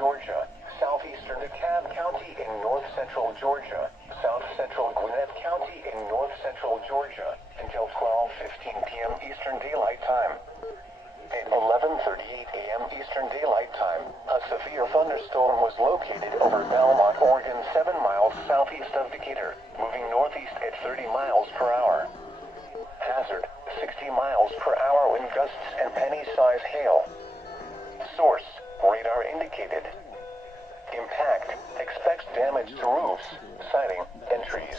Georgia, southeastern DeKalb County in north-central Georgia, south-central Gwinnett County in north-central Georgia, until 12:15 p.m. Eastern Daylight Time. At 11:38 a.m. Eastern Daylight Time, a severe thunderstorm was located over Belmont, Oregon, 7 miles southeast of Decatur, moving northeast at 30 miles per hour. Hazard, 60 miles per hour wind gusts and penny-size hail. Source, radar indicated. Impact, expects damage to roofs, siding, and trees.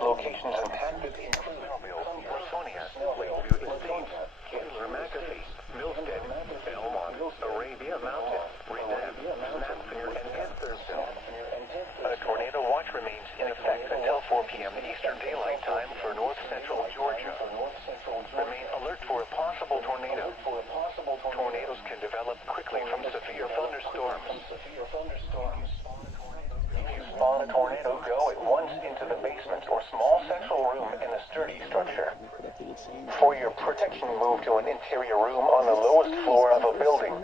Locations impacted include Laconia, Lakeview Estates, Kindler, McAfee, Milstead, Belmont, Arabia Mountain, Redan, Snapfinger, and Panthersville. A tornado watch remains in effect until 4 p.m. Eastern Daylight Time for north-central Georgia. Remain alert for a possible tornado. Tornadoes can develop quickly from severe thunderstorms. If you spot a tornado, go at once into the basement or small central room in a sturdy structure. For your protection, move to an interior room on the lowest floor of a building.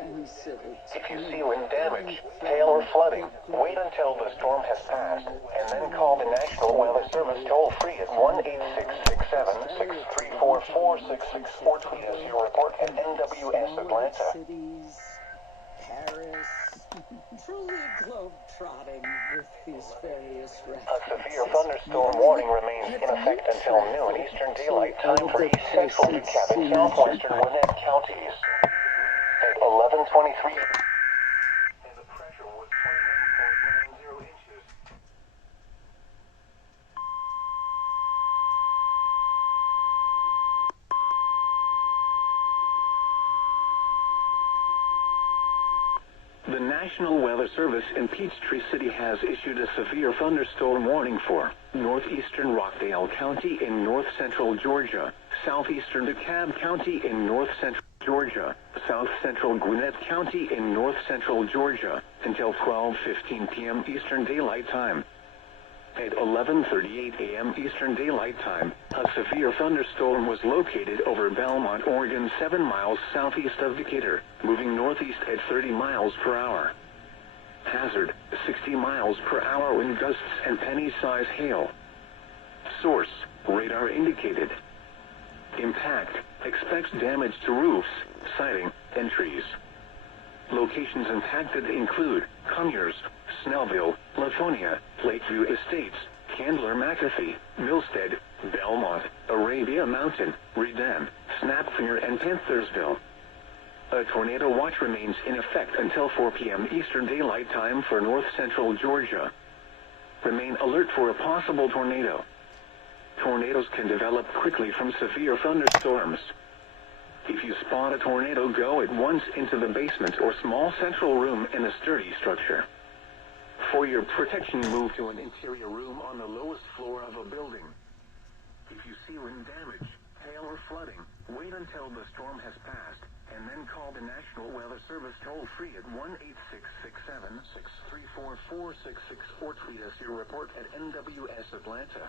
If you see wind damage, hail, or flooding, wait until the storm has passed, and then call the National Weather Service toll-free at 1-866-7-634-4664 or tweet us your report at NWS Atlanta. Paris, truly globe-trotting with these various references. A severe thunderstorm warning remains in effect until noon Eastern Daylight Time for East Central DeKalb and southwestern Gwinnett counties. At 11:23, and the pressure was 29.90 inches. The National Weather Service in Peachtree City has issued a severe thunderstorm warning for northeastern Rockdale County in north-central Georgia, southeastern DeKalb County in north-central Georgia, south-central Gwinnett County in north-central Georgia, until 12:15 p.m. Eastern Daylight Time. At 11:38 a.m. Eastern Daylight Time, a severe thunderstorm was located over Belmont, Oregon, 7 miles southeast of Decatur, moving northeast at 30 miles per hour. Hazard, 60 miles per hour wind gusts and penny-size hail. Source, radar indicated. Impact, expects damage to roofs, siding, and trees. Locations impacted include Conyers, Snellville, Laconia, Lakeview Estates, Kindler, McAfee, Milstead, Belmont, Arabia Mountain, Redan, Snapfinger, and Panthersville. A tornado watch remains in effect until 4 p.m. Eastern Daylight Time for north-central Georgia. Remain alert for a possible tornado. Tornadoes can develop quickly from severe thunderstorms. If you spot a tornado, go at once into the basement or small central room in a sturdy structure. For your protection, move to an interior room on the lowest floor of a building. If you see wind damage, hail, or flooding, wait until the storm has passed, and then call the National Weather Service toll-free at 1-866-7-634-4664 or tweet us your report at NWS Atlanta.